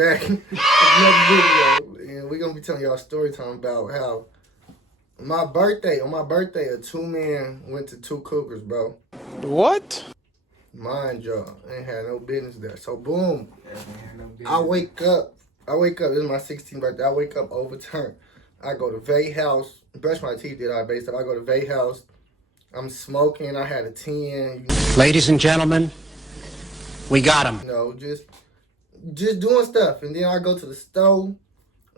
back with another video, and we're gonna be telling y'all a story time about how on my birthday, a 2-man went to 2 cougars, bro. What? Mind y'all, ain't had no business there. So boom, I wake up. This is my 16th birthday. I wake up overturned. I go to Vay house, brush my teeth, did I base up. I go to Vay house. I'm smoking. I had a 10. Ladies and gentlemen, we got him. You know, just doing stuff. And then I go to the store.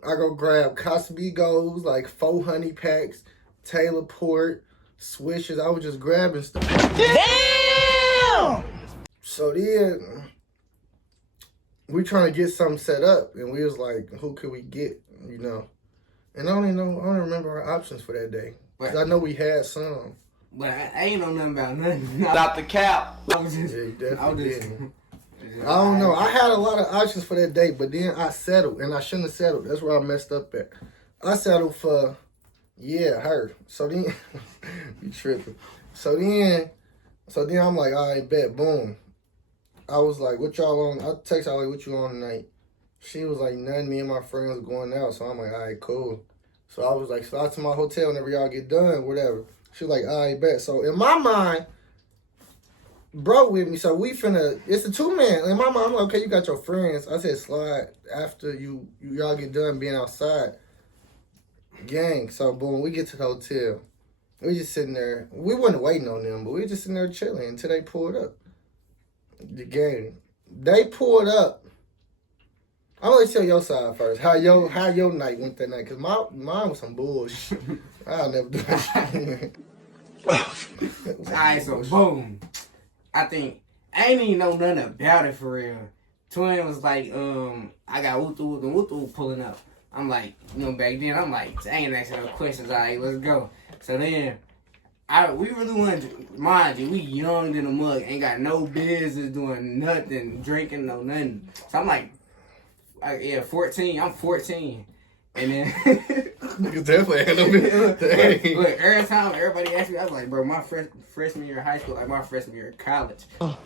I go grab Casamigos, like 4 honey packs, Taylor Port, Swishers. I was just grabbing stuff. Damn! So then we trying to get something set up, and we was like, who could we get, you know? And I don't remember our options for that day. Cause I know we had some. But I ain't know nothing about nothing. Stop the cap. I was just, Yeah, you definitely didn't. I I don't know. I had a lot of options for that day, but then I settled, and I shouldn't have settled. That's where I messed up at. I settled for, her. So then, you tripping. So then I'm like, all right, bet, boom. I was like, what y'all on? I text her, like, what you on tonight? She was like, nothing, me and my friends going out. So I'm like, all right, cool. So I was like, slide to my hotel whenever y'all get done, whatever. She was like, all right, bet. So in my mind, bro with me, so we finna, it's a 2-man. In my mind, I'm like, okay, you got your friends. I said slide after y'all get done being outside. Gang. So boom, we get to the hotel. We just sitting there. We wasn't waiting on them, but we just sitting there chilling until they pulled up. The gang. They pulled up. I'm gonna tell your side first. How your night went that night? Cause mine was some bullshit. I'll never do that shit. Alright, so boom. I ain't even know nothing about it for real. Twin was like, I got Wutu pulling up. I'm like, back then, I'm like, I ain't asking no questions. Alright, let's go. So then, we really wanted, mind you, we young in the mug, ain't got no business doing nothing, drinking, no nothing. So I'm like, 14. I'm 14. And then Niggas definitely had no business. Look, every time everybody asked me, I was like, bro, my freshman year of high school, like my freshman year of college. But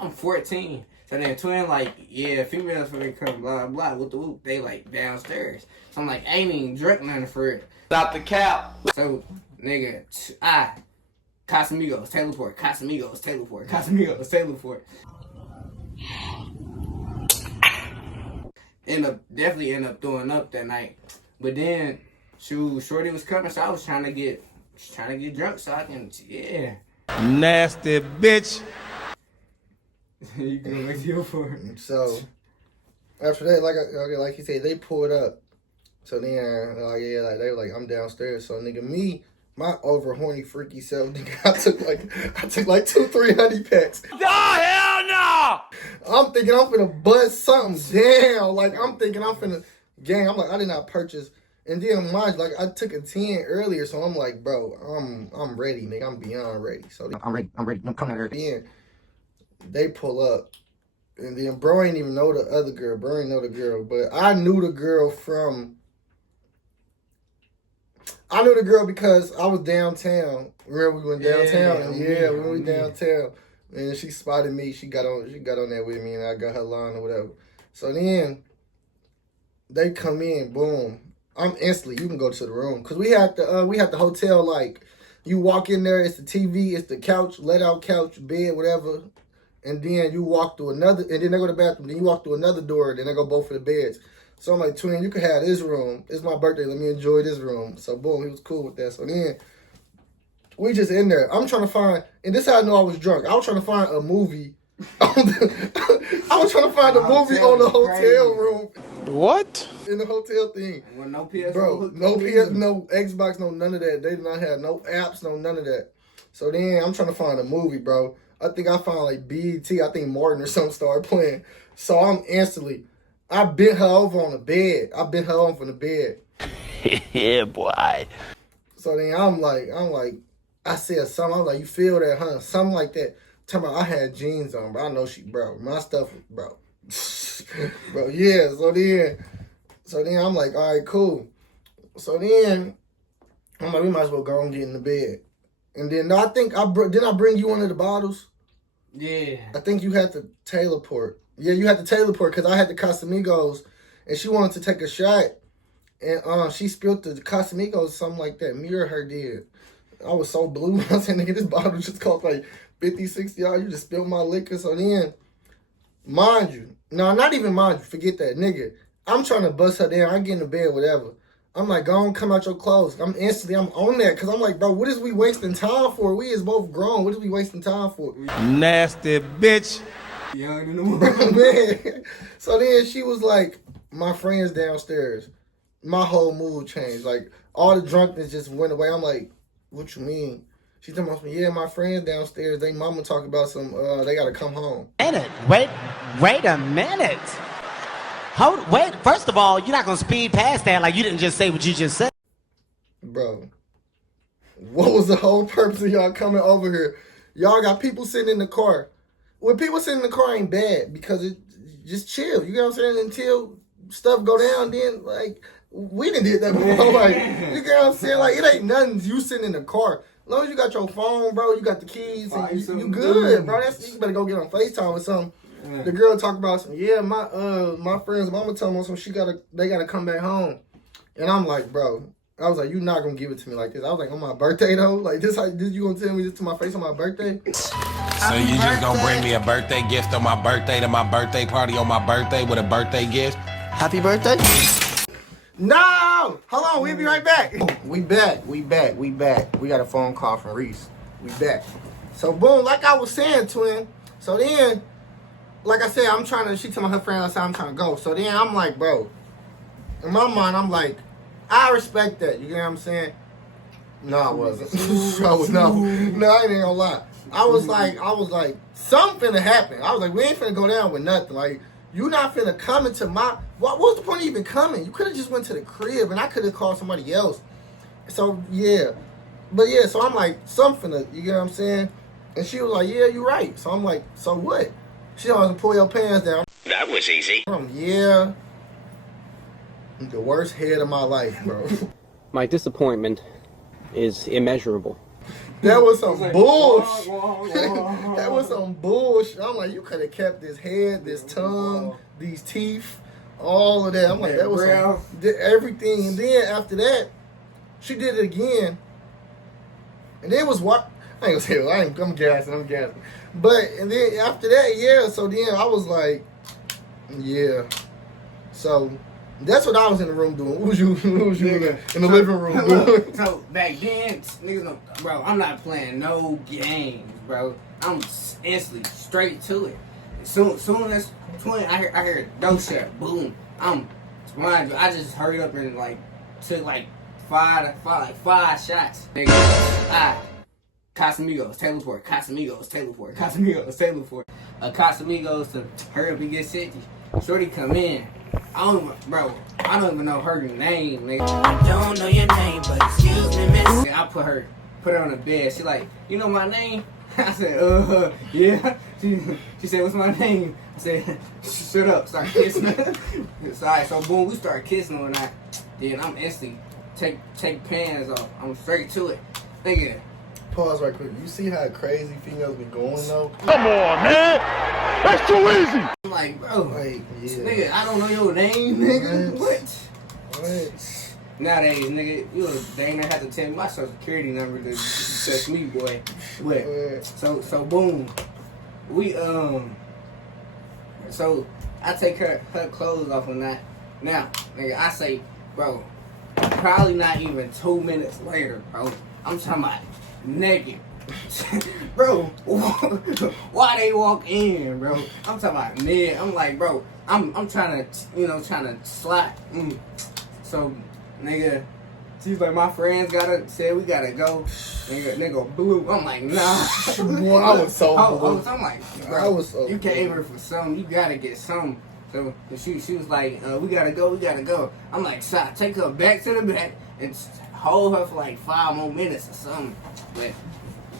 I'm 14. So then twin like, yeah, females for me come blah blah with the whoop, they like downstairs. So I'm like, I ain't even drunk nothing for it. Stop the cap. So nigga, Casamigos, Taylor Port, Casamigos, Taylor Port, Casamigos, Taylor Port. Definitely end up throwing up that night. But then Shorty was coming, so I was trying to get drunk so I can Nasty bitch. You can make you for it. So after that, like he said, they pulled up. So then, they were like, I'm downstairs. So nigga, my over horny freaky self, nigga, I took like 2-3 honey packs. Oh hell no! I'm thinking I'm finna bust something down. Like I'm thinking I'm finna gang. I'm like, I did not purchase. And then mind you, like I took a 10 earlier, so I'm like, bro, I'm ready, nigga. I'm beyond ready. So I'm ready. I'm coming out here. Then they pull up, and then bro ain't even know the other girl. Bro ain't know the girl, but I knew the girl because I was downtown. Remember we went downtown? Yeah, we went downtown. And she spotted me. She got on there with me, and I got her line or whatever. So then they come in, boom. I'm instantly, you can go to the room. Cause we had the hotel, like you walk in there, it's the TV, it's the couch, let out couch, bed, whatever. And then you walk through another, and then they go to the bathroom, then you walk through another door, then they go both for the beds. So I'm like, twin, you can have this room. It's my birthday. Let me enjoy this room. So boom, he was cool with that. So then we just in there. I'm trying to find, and this is how I know I was drunk. I was trying to find a movie. I was trying to find a movie on the hotel room. What? In the hotel thing. Well, no PS, bro, no PS, no Xbox, no none of that. They did not have no apps, no none of that. So then I'm trying to find a movie, bro. I think I found like BET. I think Martin or something started playing. So I'm instantly, I bent her over on the bed. I bent her over from the bed. Yeah, boy. So then I'm like, I said something. I was like, you feel that, huh? Something like that. Tell me, I had jeans on, but I know bro, my stuff, bro. Bro, yeah. So then I'm like, all right, cool. So then I'm like, we might as well go and get in the bed. And then I think didn't I bring you one of the bottles? Yeah. I think you had to teleport. Yeah, you had to teleport because I had the Casamigos, and she wanted to take a shot, and she spilled the Casamigos, something like that. Me or her did. I was so blue. I said, nigga, this bottle just cost like 50, 60 $. You just spilled my liquor. So then, mind you, no, not even mind you, forget that, nigga. I'm trying to bust her down. I get in the bed, whatever. I'm like, go on, come out your clothes. I'm on that because I'm like, bro, what is we wasting time for? We is both grown. What is we wasting time for? Nasty bitch. Young in the morning. Man. So then she was like, my friend's downstairs. My whole mood changed. Like, all the drunkenness just went away. I'm like, what you mean? She told me, yeah, my friend's downstairs. They mama talk about some, they got to come home. Wait a minute. Wait, first of all, you're not going to speed past that like you didn't just say what you just said. Bro, what was the whole purpose of y'all coming over here? Y'all got people sitting in the car. When people sitting in the car ain't bad because it just chill. You know what I'm saying? Until stuff go down, then, like, we done did that before. Like, you know what I'm saying? Like, it ain't nothing you sitting in the car. As long as you got your phone, bro, you got the keys, and you good, bro. You better go get on FaceTime or something. The girl talk about some, yeah, my friend's mama told me some they gotta come back home. And I'm like, bro, I was like, you not gonna give it to me like this. I was like, on my birthday though? Like this you gonna tell me this to my face on my birthday? So you just gonna bring me a birthday gift on my birthday to my birthday party on my birthday with a birthday gift? Happy birthday. No! Hold on, we'll be right back. We back. We got a phone call from Reese. We back. So boom, like I was saying, twin. So then, like I said, she told her friend outside I'm trying to go. So then I'm like, bro, in my mind, I'm like, I respect that. You know what I'm saying? No, I wasn't. I was no, I ain't gonna lie. I was like, something finna happen. I was like, we ain't finna go down with nothing. Like, you not finna come into my, what was the point of even coming? You could have just went to the crib and I could have called somebody else. So, yeah. But yeah, so I'm like, something finna, you get what I'm saying? And she was like, yeah, you're right. So I'm like, so what? She always pull your pants down. That was easy. Yeah. The worst head of my life, bro. My disappointment is immeasurable. That was some bullshit. That was some bullshit. I'm like, you could have kept this head, this tongue, these teeth, all of that. I'm like, that was everything. And then after that, she did it again. And then it was what? I ain't gonna say I'm gassing. But, and then after that, yeah, so then I was like, yeah. So, that's what I was in the room doing. What was you in the living room doing? So, back then, niggas, bro, I'm not playing no games, bro. I'm instantly straight to it. Soon as I heard dope shot, boom. Mind you, I just hurried up and took five shots. Nigga, Casamigos, teleport. Casamigos to hurry up and get 60. Shorty come in. I don't even know her name, nigga. I don't know your name, but excuse me, miss. I put her on the bed. She like, you know my name? I said, yeah. She said, what's my name? I said, shut up, start kissing her. So boom, we start kissing on that. Then I'm instantly take pants off. I'm straight to it. Nigga. Pause right quick. You see how crazy females be going though? Come on, man. That's too easy. I'm like, bro, Like, yeah. nigga, I don't know your name, nigga. What? Nowadays, nigga, they ain't have to tell me my social security number to touch me, boy. What? So boom, we so I take her clothes off on that. Now, nigga, I say, bro, probably not even 2 minutes later, bro. I'm talking about naked. Bro, why they walk in, bro? I'm talking about mid. I'm like, bro, I'm trying to slide. So, nigga, she's like, my friends said we gotta go. Nigga, blue. I'm like, nah. Boy, I was so blue. I'm like, bro, I was so you came here for something. You gotta get something. So she was like, we gotta go. I'm like, shot, take her back to the back and hold her for like 5 more minutes or something. But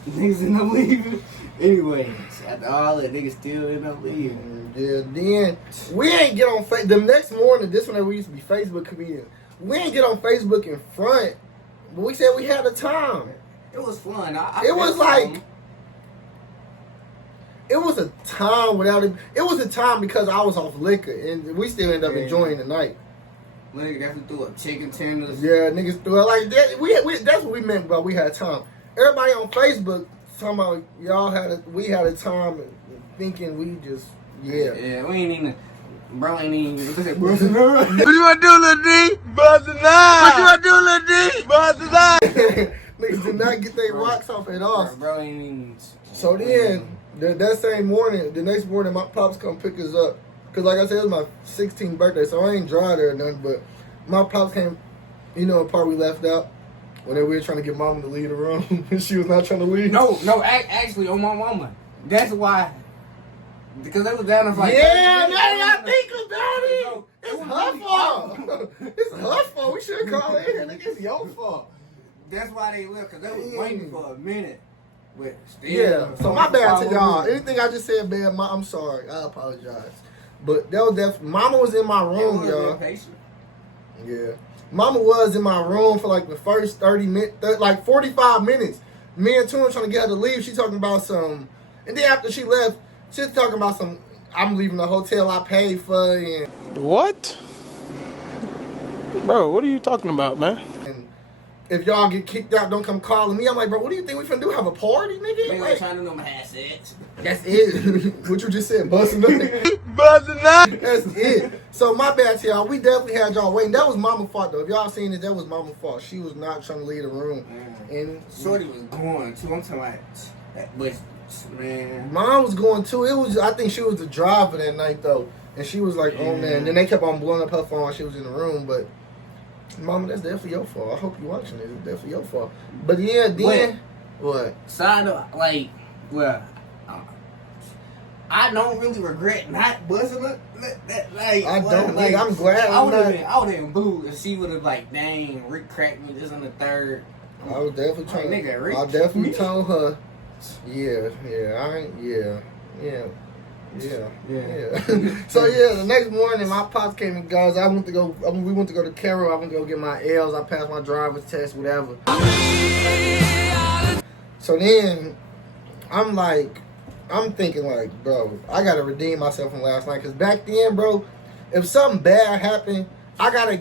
niggas end up leaving. Anyway, after all that, niggas still end up leaving. Yeah, then we ain't get on Facebook. The next morning, this one we used to be Facebook comedians. We ain't get on Facebook in front But we said we had a time. It was fun. It was like, it was a time without it. It was a time because I was off liquor, and we still ended up enjoying the night. Nigga definitely threw up chicken tenders. Yeah, niggas threw it like that. We that's what we meant by we had time. Everybody on Facebook talking about y'all we had a time thinking we just Yeah, we ain't even. Bro ain't even. What you What you want to do, Lil D? Buzz it out. What you want to do, Lil D? Buzz it out. niggas did not get their rocks off at all. Bro ain't even. So then that same morning, the next morning, my pops come pick us up. Cause like I said, it was my 16th birthday, so I ain't dry there or nothing. But my pops came, you know, a part we left out when we were trying to get mama to leave the room, and she was not trying to leave. No, actually, on my mama. That's why. Because they was down there for like. Yeah, now that I think about it, it's her fault. It's her fault. We should call it here, nigga. It's your fault. That's why they left, because they was waiting for a minute. But still, Yeah, so my bad to y'all. Anything I just said bad, I'm sorry. I apologize. But that was definitely, mama was in my room, y'all. Yeah. Mama was in my room for like the first 30 minutes, like 45 minutes. Me and Tuna trying to get her to leave. She talking about some, and then after she left, she's talking about some, I'm leaving the hotel I paid for, and What? Bro, what are you talking about, man? if y'all get kicked out, don't come calling me. I'm like, bro, what do you think we finna do? Have a party, nigga? They Like, like, trying to know my have sex. that's it. What you just said, busting nothing. Buzzing out. That's it. So my bad to y'all. We definitely had y'all waiting. That was mama's fault though. If y'all seen it, that was mama's fault. She was not trying to leave the room. And Shorty was going too. I'm talking about that bitch, man. mom was going too. It was, I think she was the driver that night though. And she was like on there. And then they kept on blowing up her phone while she was in the room. But mama, that's definitely your fault. I hope you're watching this. It's definitely your fault. But yeah, then what? Side note, like, well, I don't really regret not buzzing her. Like, I well, don't. like, Like, I'm glad I I'm would have not. been, I would have been booed if she would have like, dang, Rick cracked me just on the third. I was definitely Like, trying. nigga, Rick. I definitely told her. Yeah. So yeah, the next morning my pops came and guys. We went to go to Carroll. I went to go get my L's. I passed my driver's test, whatever. So then I'm thinking like, bro, I gotta redeem myself from last night. Cause back then, bro, if something bad happened, I gotta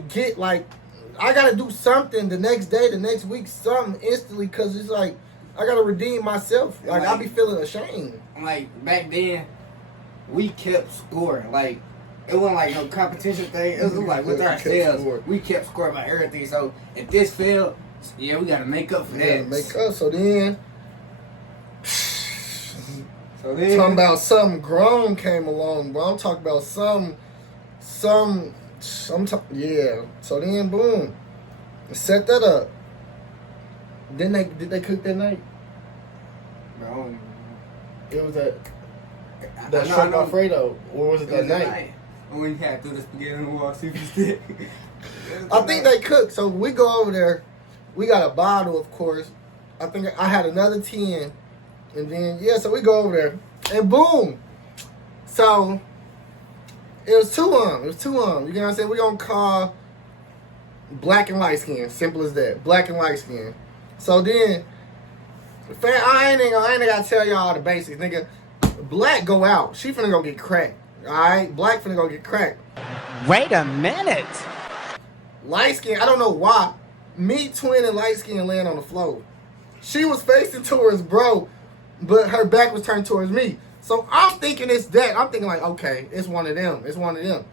do something the next day, the next week, something instantly. Cause it's like, I gotta redeem myself. Like, I be feeling ashamed. Like, back then, we kept scoring. Like, it wasn't like no competition thing. It was like with ourselves. We kept scoring by everything. So, if this failed, yeah, we gotta make up for that. Make up. So then, talking about something grown came along, bro. I'm talking about yeah. So then, boom, set that up. Did they cook that night? No. It was that shrimp Alfredo, or was it that night? When you had threw the spaghetti on the wall, see if you stick. I think they cooked. So we go over there. We got a bottle, of course. I think I had another 10. And then, yeah, so we go over there. And boom. So, it was two of them. You know what I'm saying? We're going to call black and light skin. Simple as that. Black and light skin. So then, I ain't got to tell y'all the basics, nigga. Black go out. She finna go get cracked. Alright? Black finna go get cracked. Wait a minute. Light skin, I don't know why. Me, twin, and light skin laying on the floor. She was facing towards bro, but her back was turned towards me. So I'm thinking it's that. I'm thinking like, okay, it's one of them. It's one of them.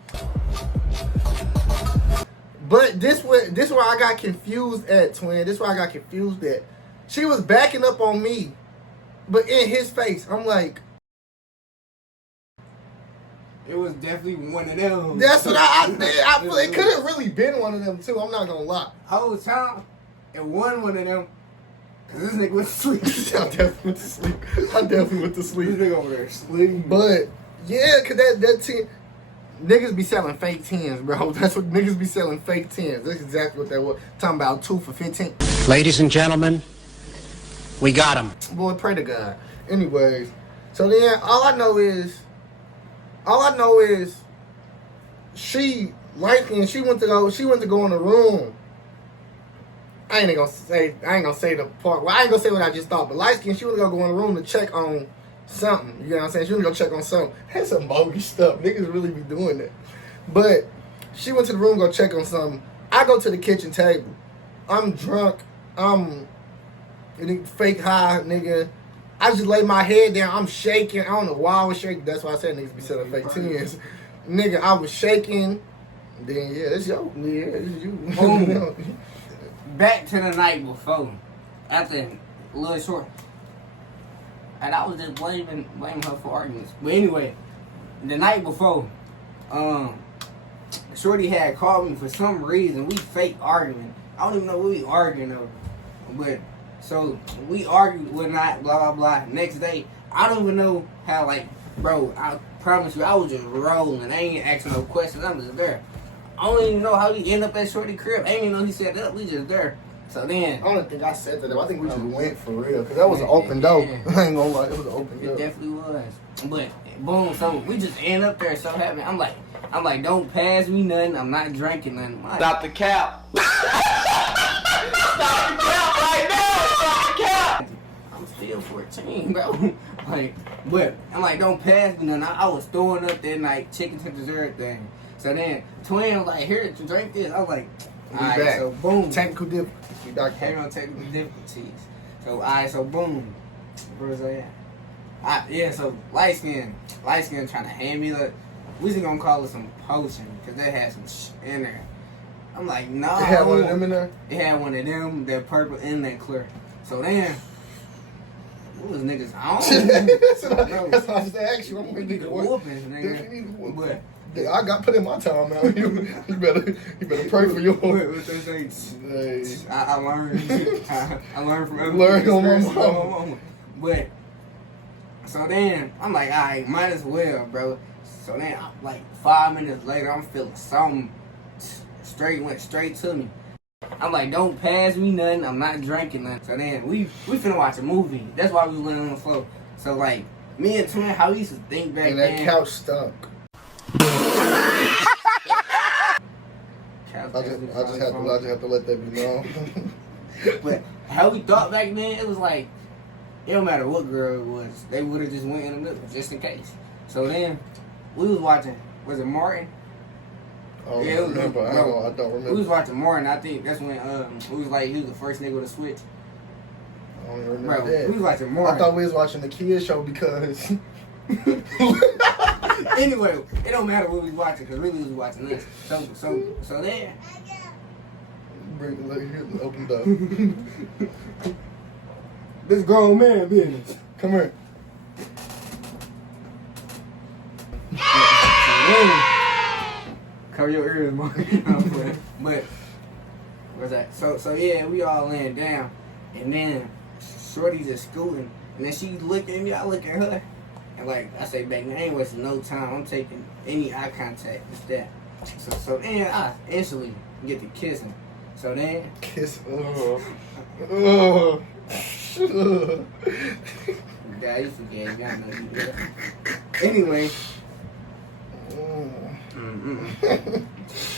But this where I got confused at, twin. This where I got confused at. She was backing up on me, but in his face. I'm like, it was definitely one of them. that's what I did. It could have really been one of them too. I'm not gonna lie. Whole time, it wasn't one of them. Cause this nigga went to sleep. I definitely went to sleep. This nigga over there sleep. But yeah, cause that team, niggas be selling fake 10s, bro. That's what niggas be selling, fake 10s. That's exactly what that was. Talking about 2 for 15. Ladies and gentlemen, we got him. Boy, pray to God. Anyways, so then all I know is she liking. She went to go in the room I ain't gonna say the part. Well, I ain't gonna say what I just thought. But light skin, she was gonna go in the room to check on something. You know what I'm saying? She was gonna check on something. That's some bogus stuff. Niggas really be doing that. But she went to the room to go check on something. I go to the kitchen table. I'm drunk. I'm fake high, nigga. I just lay my head down. I'm shaking. I don't know why I was shaking. That's why I said niggas be selling fake tens. Nigga, I was shaking. Then yeah, it's you. Yeah, it's you. Back to the night before, after a little short, and I was just blaming her for arguments. But anyway, the night before, Shorty had called me for some reason. We fake arguing. I don't even know what we arguing over. But so we argued whatnot, blah blah blah. Next day, I don't even know how. Like, bro, I promise you, I was just rolling. I ain't asking no questions. I'm just there. I don't even know how he end up at Shorty crib. I didn't even know he set that up. We just there. So then, I don't think I said that. I think we just went for real because that was an open door. I ain't gonna lie, it was an open door. It definitely was. But boom, so we just end up there. So happy. I'm like, don't pass me nothing. I'm not drinking nothing. Stop the cap. Stop the cap right now. Stop the cap. I'm still 14, bro. Like, but I'm like, don't pass me nothing. I was throwing up that night, chicken tenders, everything. So then Twin was like, here, to drink this. I was like, alright, back. so boom. Technical difficulties. We back. Came on technical difficulties. So alright, so boom. Where was I at? Yeah, so light skin trying to hand me we just gonna call it some potion because they had some in there. I'm like, no. It had one of them in there? It had one of them, that purple and that clear. So then, what was niggas on? That's why I just asked you. I'm gonna need to whooping, nigga. But I got put in my time now. You better pray for yours. What they say? I learned. I learned from other Learn on my mama. But so then I'm like, alright, might as well, bro. So then, like 5 minutes later, I'm feeling something went straight to me. I'm like, don't pass me nothing. I'm not drinking nothing. So then we finna watch a movie. That's why we was laying on the floor. So like me and Twin, how we used to think back and then. that couch stunk. I just have to let that be known. But how we thought back then, it was like, it don't matter what girl it was, they would have just went in the middle just in case. So then we was watching, was it Martin? I don't remember. I don't remember. We was watching Martin. I think that's when we was like, he was the first nigga to switch. I don't remember Bro, that. we was watching Martin. I thought we was watching the kids show because. Anyway, it don't matter what we was watching because really we was watching this. So then. Look here, open the door. This grown man business. Come here. Cover your ears, Martin. But what's that? So yeah, we all laying down, and then Shorty just scooting, and then she looking at me. I look at her, and like I say, back then, I ain't wasting no time. I'm taking any eye contact. It's that. So then I instantly get to kissing. So then kiss. God, you forget. You know you did. Anyway.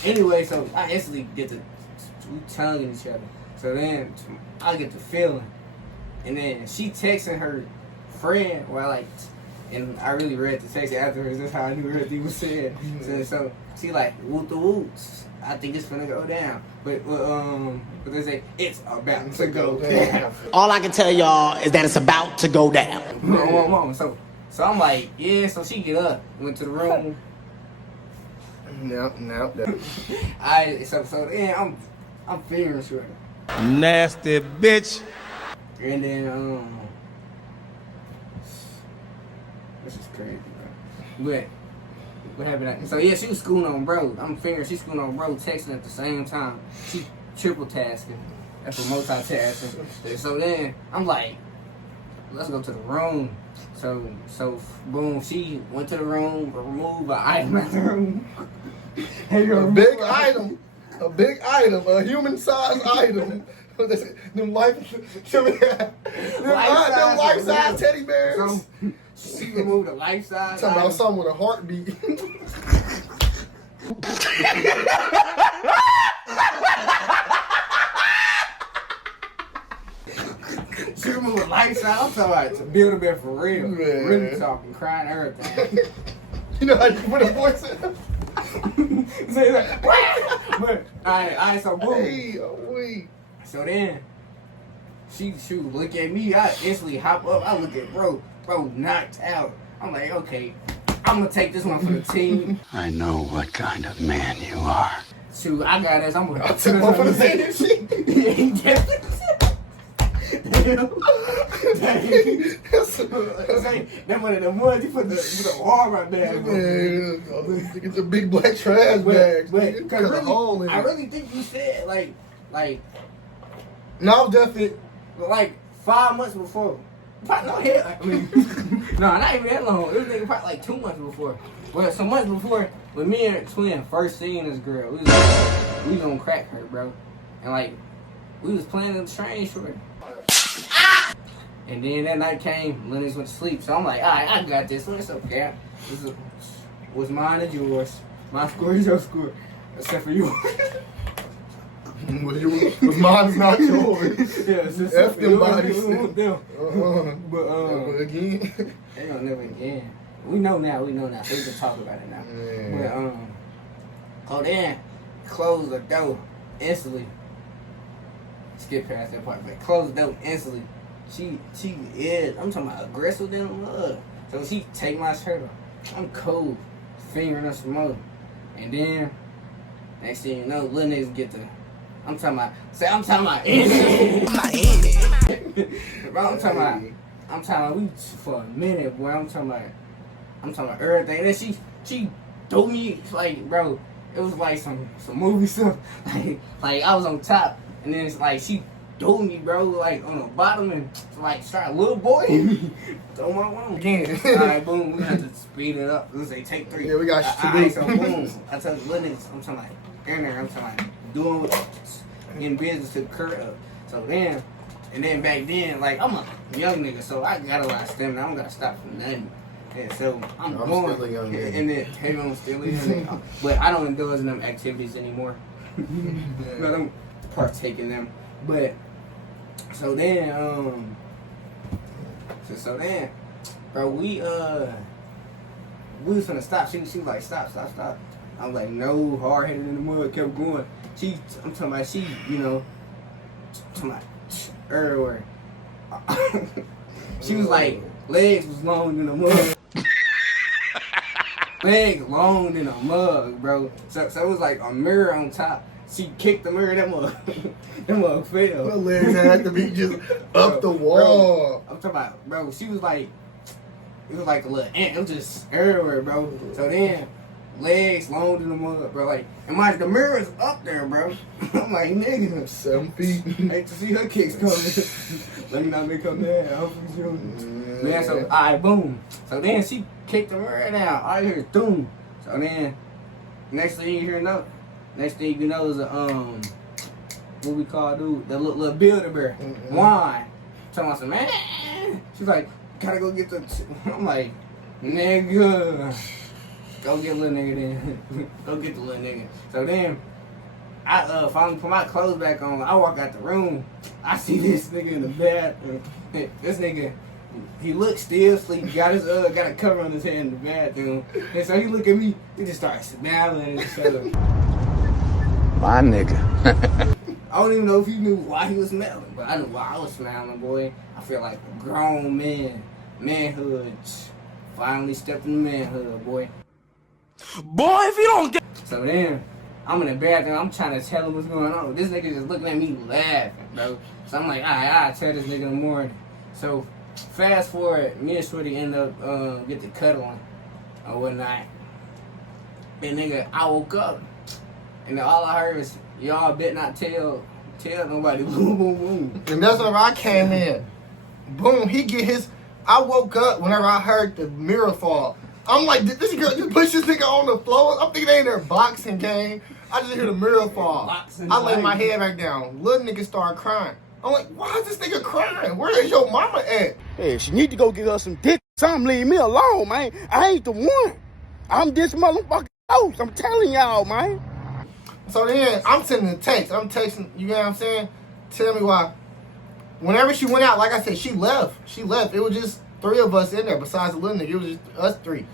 Anyway, so I instantly get to tonguing each other. So then I get the feeling, and then she texting her friend. Well, like, and I really read the text afterwards. That's how I knew everything was said. So she like whoop the whoops. I think it's gonna go down, but they say it's about to go down. All I can tell y'all is that it's about to go down. So I'm like, yeah. So she get up, went to the room. No. So then I'm figuring sure. Nasty bitch. And then this is crazy, bro. But what happened? So yeah, she was schooling on bro. I'm figuring she's schooling on bro, texting at the same time. She triple tasking. That's for multitasking. So then I'm like, let's go to the room. So boom, she went to the room, removed an item out the room. A big item, a human-sized item. Them life-size teddy bears. So, she removed a life-size. Talking about something with a heartbeat. Treatment with lights out. I'm talking about to build a bed for real. Man. Really talking, crying, everything. You know how you put a voice in? So he's like, "Wah!" But I so boom. Hey, oh wait. So then she would look at me. I instantly hop up. I look at bro knocked out. I'm like, okay, I'm gonna take this one for the team. I know what kind of man you are. Shoot, I got this. I'm gonna Take one for the team. He definitely Damn. That one of the ones you put the arm right there. Man, it's a big black trash bag. But Cut a hole in I it. really think you said like No, definitely. like 5 months before. Probably no hell. I mean, no, not even that long. It was like probably like 2 months before. Well, some months before, when me and Twin first seen this girl, we was on crack her, bro, and like we was playing in the train short. And then that night came, Lennox went to sleep. So I'm like, all right, I got this one. It's okay. This is what's mine is yours. My score is your score, except for yours. Was mine is not yours. Yeah, it's just F them bodies. But again. they gonna never again. We know now. So we can talk about it now. Yeah. But then close the door instantly. Skip past that part, but close the door instantly. She is. I'm talking about aggressive than love. So she take my shirt off. I'm cold, fingering her some more, and then next thing you know, little niggas get the. I'm talking about. I'm talking about. Bro, I'm talking about. We for a minute, boy. I'm talking about everything. And then she threw me like, bro. It was like some movie stuff. Like I was on top, and then it's like she threw me, bro, like on the bottom, and like start little boy. Throw my one again. Alright, boom. We have to speed it up. Let's say take 3. Yeah, we got shit to do. So boom. I tell the little niggas, I'm talking like in there. I'm talking like doing getting business to the curb. So then, and then back then, like I'm a young nigga, so I got a lot of stamina. I don't gotta stop for nothing. And so I'm going, still a young nigga. and then hey, I'm still a young nigga. But I don't indulge in them activities anymore. I don't partake in them. But so then, bro, we was finna stop. She was like, stop. I was like, no, hard headed in the mud, kept going. I'm talking about talking about everywhere. She was like, legs was long in the mud. Legs long in the mud, bro. So it was like a mirror on top. She kicked the mirror, that mug fell. My legs had to be just up the wall. Bro, I'm talking about, bro, she was like, it was like a little ant. It was just everywhere, bro. So then, legs long in the mud, bro. Like, and the mirror is up there, bro. I'm like, nigga. 7 feet. I hate to see her kicks coming. Let me not make her mad. Hopefully she don't. Man, so, alright, boom. So then she kicked the mirror down. I hear doom. So then, next thing you know is what we call dude, the little builder bear, wine. Talking about some man. She's like, gotta go get the. I'm like, nigga, go get little nigga then. Go get the little nigga. So then, I finally put my clothes back on. I walk out the room. I see this nigga in the bathroom. This nigga, he looks still asleep. Got his got a cover on his head in the bathroom. And so he look at me. He just starts smiling and shit. My nigga. I don't even know if he knew why he was smiling, but I knew why I was smiling, boy. I feel like a grown man. Manhood. Finally stepped in the manhood, boy. Boy, if you don't get. So then, I'm in the bathroom. I'm trying to tell him what's going on. This nigga just looking at me laughing, bro. So I'm like, I'll tell this nigga in the morning. So, fast forward, me and Shorty end up get the cut on or whatnot. And nigga, I woke up. And then all I heard was, y'all bet not tell nobody. Boom, boom, boom. And that's whenever I came in. Boom, he get his. I woke up whenever I heard the mirror fall. I'm like, did this girl just push this nigga on the floor? I'm thinking they in their boxing game. I just hear the mirror fall. I lay my head back down. Little nigga start crying. I'm like, why is this nigga crying? Where is your mama at? Hey, she need to go get her some dick. Something leave me alone, man. I ain't the one. I'm this motherfucking host. I'm telling y'all, man. So then I'm sending a text. I'm texting, you know what I'm saying? Tell me why whenever she went out, like I said, she left. She left. It was just 3 of us in there besides the little nigga. It was just us 3.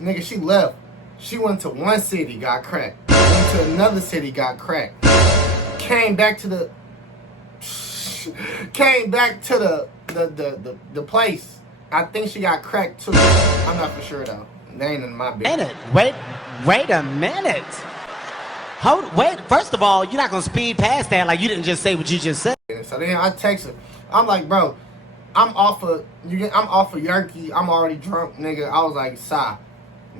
Nigga, she left. She went to one city, got cracked. Went to another city, got cracked. Came back to the place. I think she got cracked too. I'm not for sure though. They ain't in my business. Wait a minute. Wait, first of all, you're not gonna speed past that like you didn't just say what you just said. So then I text her. I'm like, bro, I'm off of Yerky. I'm already drunk, nigga. I was like, "Sigh,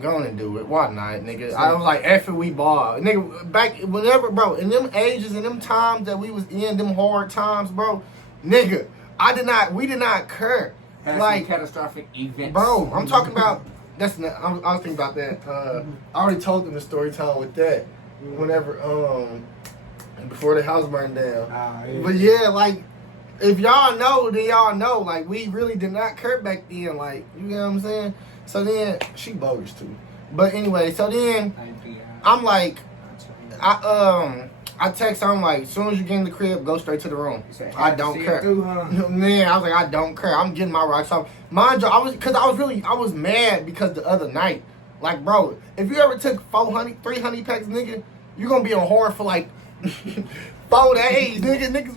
go on and do it. Why not, nigga?" I was like, "F it, we ball, nigga." Back whenever, bro, in them ages, in them times that we was in, them hard times, bro, nigga, we did not care. Like catastrophic events, bro. I'm talking about. I was thinking about that. I already told them the story time with that. Whenever before the house burned down. Yeah. But yeah, like if y'all know, then y'all know. Like we really did not care back then. Like you know what I'm saying. So then she bogus too. But anyway, so then I'm like, I text her. I'm like, as soon as you get in the crib, go straight to the room. I don't care. Man, I was like, I don't care. I'm getting my rocks off. Mind you, I was mad because the other night. Like, bro, if you ever took 400, 300 packs, nigga, you're gonna be on horror for like 4 days, nigga.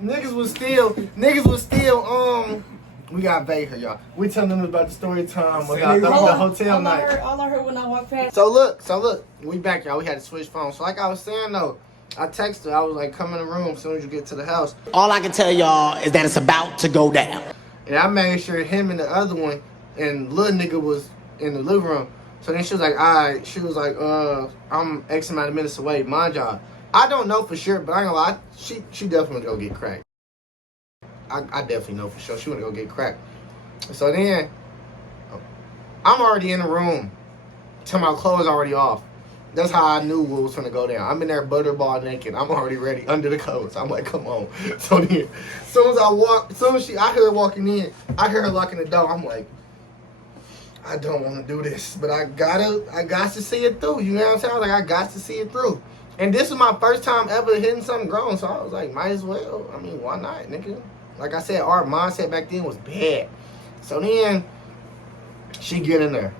Niggas was still, we got vague here, y'all. We telling them about the story time about the hotel night. All I heard when I walked past. So look, we back, y'all. We had to switch phones. So like I was saying, though, I texted her. I was like, come in the room as soon as you get to the house. All I can tell y'all is that it's about to go down. And I made sure him and the other one and little nigga was in the living room. So then she was like, alright. She was like, I'm X amount of minutes away. Mind y'all, I don't know for sure, but I ain't gonna lie. She definitely gonna go get cracked. I definitely know for sure she wanna go get cracked. So then, I'm already in the room. Till my clothes already off. That's how I knew what was gonna go down. I'm in there butterball naked. I'm already ready under the covers. I'm like, come on. So then, as soon as I hear her walking in, I hear her locking the door. I'm like, I don't want to do this, but I got to see it through. You know what I'm saying? I was like, I got to see it through. And this is my first time ever hitting something grown, so I was like, might as well. I mean, why not, nigga? Like I said, our mindset back then was bad. So then, she get in there,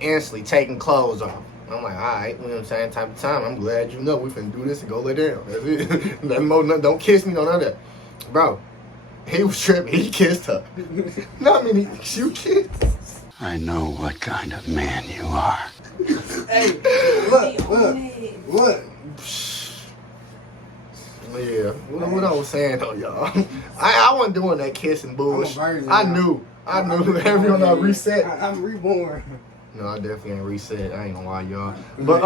instantly taking clothes off. I'm like, all right, you know what I'm saying? Type of time. I'm glad you know we finna do this and go lay down. That's it. Nothing more, don't kiss me, none of that. Bro, he was tripping. He kissed her. No, I mean, you kissed. I know what kind of man you are. Hey, look. Yeah, what I was saying though, y'all. I wasn't doing that kissing bullshit. I knew. Everyone I reset. I'm reborn. No, I definitely ain't reset. I ain't gonna lie, y'all. But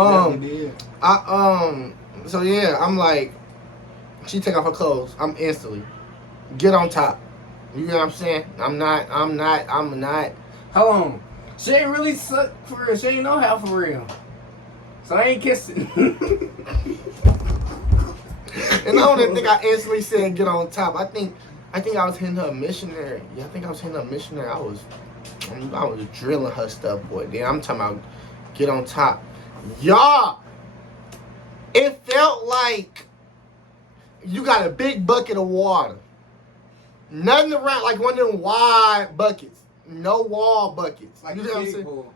so yeah, I'm like, she take off her clothes. I'm instantly get on top. You know what I'm saying? I'm not. Hold on. She ain't really suck for real. She ain't know how for real. So I ain't kissing. And I don't even think I instantly said get on top. I think I was hitting her a missionary. Yeah, I think I was hitting her a missionary. I was drilling her stuff, boy. Then I'm talking about get on top. Y'all, it felt like you got a big bucket of water. Nothing around, like one of them wide buckets. No wall buckets. Like you know what I'm saying? pool.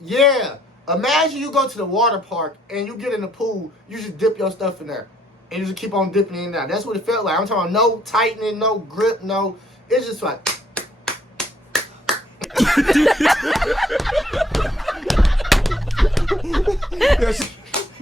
Yeah. Imagine you go to the water park and you get in the pool, you just dip your stuff in there. And you just keep on dipping in and out. That's what it felt like. I'm talking about no tightening, no grip, no. It's just like.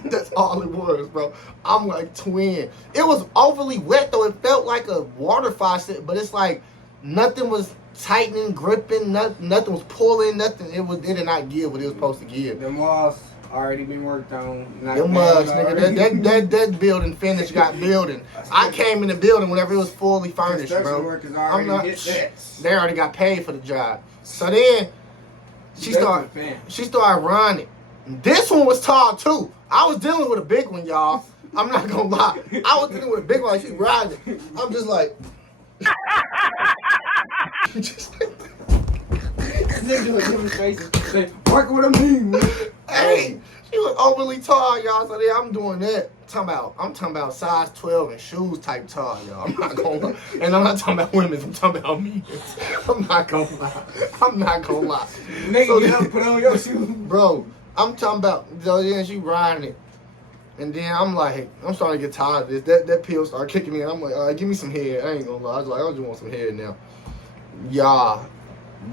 That's all it was, bro. I'm like twin. It was overly wet though. It felt like a water faucet, but it's like nothing was tightening, gripping, nothing was pulling, nothing. It did not give what it was supposed to give. The walls already been worked on. Them mugs, nigga. That building finished got building. I came in the building whenever it was fully furnished, bro. I'm not. They already got paid for the job. So then she started running. This one was tall too. I was dealing with a big one, y'all. I'm not gonna lie. I was dealing with a big one. Like, she riding. I'm just like. Nigga with different faces. Work with a mean, man. Hey, She was overly tall, y'all. So then I'm doing that. I'm talking about size 12 and shoes type tall, y'all. I'm not gonna lie. And I'm not talking about women. I'm talking about me. I'm not gonna lie. I'm not gonna lie. Nigga, So you then, don't put on your shoes. bro, I'm talking about. So then she riding it. And then I'm like, I'm starting to get tired of this. That pill started kicking me. And I'm like, all right, give me some head. I ain't gonna lie. I was like, I just want some head now. Y'all,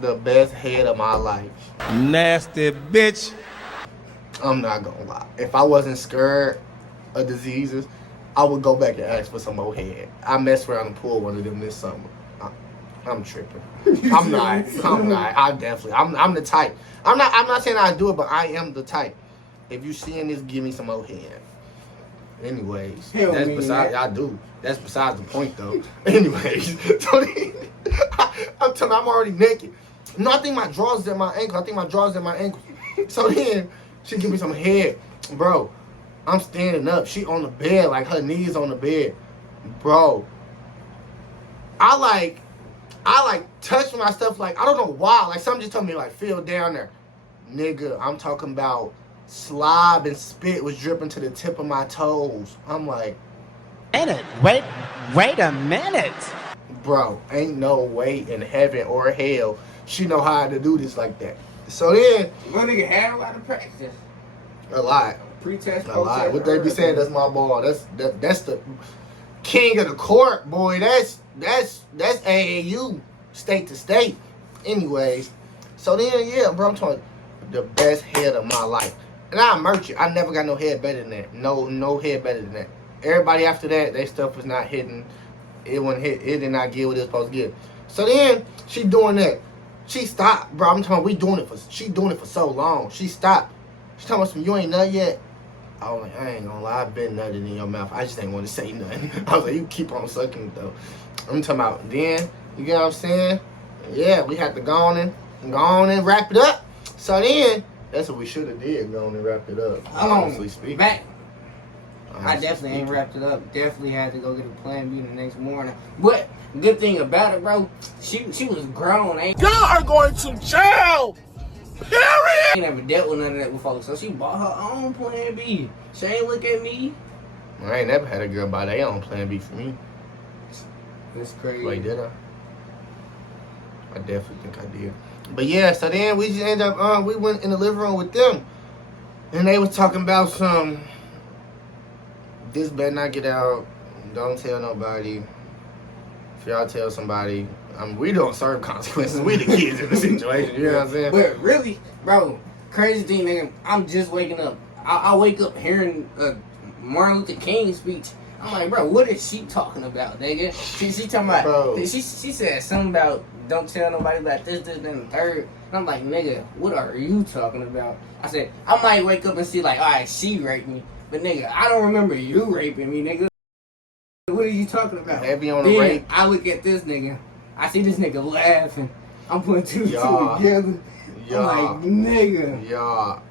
the best head of my life. Nasty bitch. I'm not gonna lie. If I wasn't scared of diseases, I would go back and ask for some more head. I messed around and pulled one of them this summer. I'm tripping. I'm not. I'm the type. I'm not saying I do it, but I am the type. If you seeing this, give me some more head. Anyways, Hell that's man, besides. that. I do. That's besides the point, though. Anyways, so then, I'm telling you, I'm already naked. No, I think my drawers is at my ankle. So then she give me some head, bro. I'm standing up. She on the bed, like her knees on the bed, bro. I like touch my stuff, like I don't know why. Like something just told me like feel down there, nigga. I'm talking about slob and spit was dripping to the tip of my toes. I'm like, Wait a minute. bro, ain't no way in heaven or hell she know how to do this like that. So then, Well, nigga had a lot of practice. a lot. Pre-test, A lot. post-test, What they be saying? That's my ball. That's the king of the court, boy. That's AAU, state to state. Anyways, so then yeah, bro, I'm talking the best head of my life, and I merch it. I never got no head better than that. No head better than that. Everybody after that, their stuff was not hitting. It wasn't hit. It did not get what it was supposed to get. So then she doing that. She stopped, bro. I'm talking. She doing it for so long. She stopped. She talking about some. You ain't nut yet. I was like, I ain't gonna lie, I've been nutted in your mouth. I just ain't want to say nothing. I was like, you keep on sucking it though. I'm talking about then, you get what I'm saying? Yeah, we had to go on and wrap it up. So then, that's what we should have did, go on and wrap it up. Honestly speaking. Back. I definitely ain't wrapped it up. Definitely had to go get a plan B the next morning. But good thing about it, bro, she was grown. Y'all are going to jail. Period. Ain't never dealt with none of that before, so she bought her own plan B. She ain't look at me. I ain't never had a girl buy their own plan B for me. That's crazy. Wait, did I? I definitely think I did. But yeah, so then we just ended up, we went in the living room with them. And they was talking about some, this better not get out, don't tell nobody. If y'all tell somebody, we don't serve consequences. We the kids in the situation, you know what I'm saying? But really, bro, crazy thing, nigga, I'm just waking up. I wake up hearing Martin Luther King speech. I'm like, bro, what is she talking about, nigga? She talking about, Bro. she said something about don't tell nobody about this, and the third. And I'm like, nigga, what are you talking about? I said, I might wake up and see like, all right, she raped me. But nigga, I don't remember you raping me, nigga. What are you talking about? Heavy on the Then rape. I look at this nigga. I see this nigga laughing. I'm putting two and two Y'all. together. Y'all. I'm like, nigga. Y'all.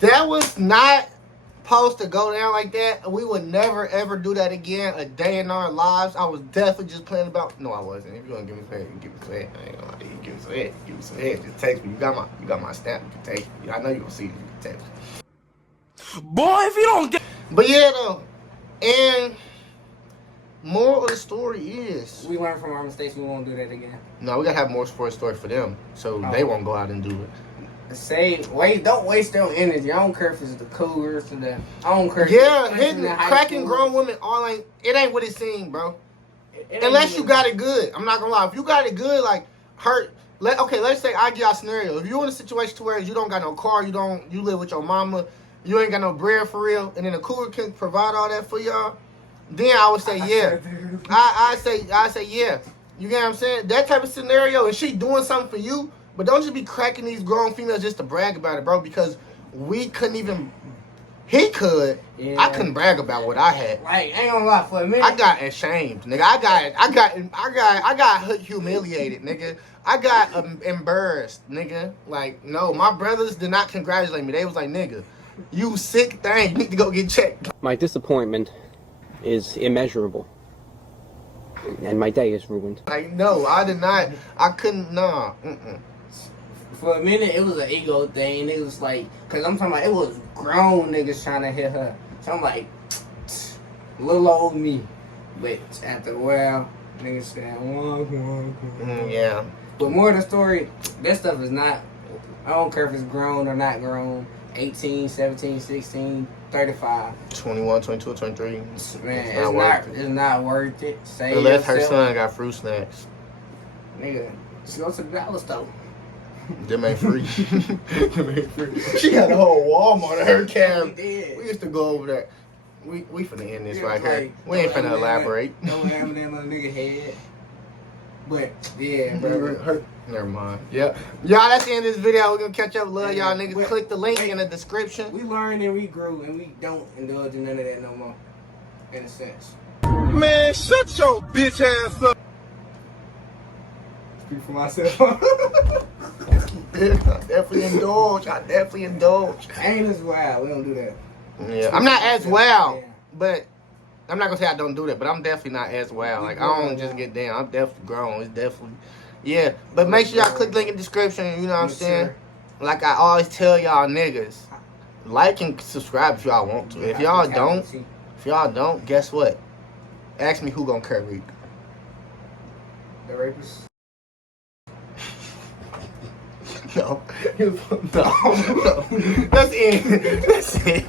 That was not supposed to go down like that. We would never ever do that again a day in our lives. I was definitely just playing about. No, I wasn't. If you want to give me some head, you give me some head. I ain't gonna lie to you. Give me some head. Give me some head. Just text me. You got my stamp. You can text me. I know you gonna see it. You can text me. Boy, if you don't get... But yeah, though. And moral of the story is, We learned from our mistakes. We won't do that again. no, we gotta have more sports story for them, so they won't go out and do it. Don't waste your energy. I don't care if it's the Cougars or the. I don't care. Yeah, if it's hitting, in high cracking school. grown women it ain't what it seems, bro. It ain't Unless you even- got it good. I'm not gonna lie. If you got it good, like let's say I give y'all a scenario. If you're in a situation to where you don't got no car, you live with your mama, you ain't got no bread for real, and then a cougar can provide all that for y'all, then I would say yeah. I say yeah. You get what I'm saying? That type of scenario, and she doing something for you, but don't just be cracking these grown females just to brag about it, bro, because we couldn't even. He could. Yeah. I couldn't brag about what I had. Like, ain't gonna lie, for a minute. I got ashamed, nigga. I got humiliated, nigga. I got embarrassed, nigga. Like, no, my brothers did not congratulate me. They was like, nigga, you sick thing. You need to go get checked. My disappointment is immeasurable. And my day is ruined. Like, no, I did not. I couldn't. Nah. For a minute, it was an ego thing. It was like, cause I'm talking about it was grown niggas trying to hit her. So I'm like, little old me. But after a while, niggas said, Yeah. But more of the story, that stuff is not, I don't care if it's grown or not grown. 18, 17, 16, 35. 21, 22, 23. Man, It's not worth it. Save unless her yourself. son got fruit snacks. Nigga, just go to the dollar store. Them ain't free. Them ain't free. She got a whole Walmart in her cab. We used to go over there. We finna end this right here. We ain't finna elaborate. No M&M on a nigga head. But, yeah, bro. Never mind. Yeah. Y'all, that's the end of this video. We're gonna catch up. Love y'all niggas. Wait, Click the link in the description. We learned and we grew and we don't indulge in none of that no more. In a sense. Man, shut your bitch ass up. Speak for myself. I definitely indulge. I Ain't as wild. We don't do that. Yeah. I'm not as well, but I'm not gonna say I don't do that, but I'm definitely not as well. Like, I don't just get down. I'm definitely grown. It's definitely, yeah. But make sure y'all click the link in the description. You know what I'm saying? Like I always tell y'all niggas, like and subscribe if y'all want to. If y'all don't, guess what? Ask me who gonna carry. The rapist. No. No. That's it. That's it.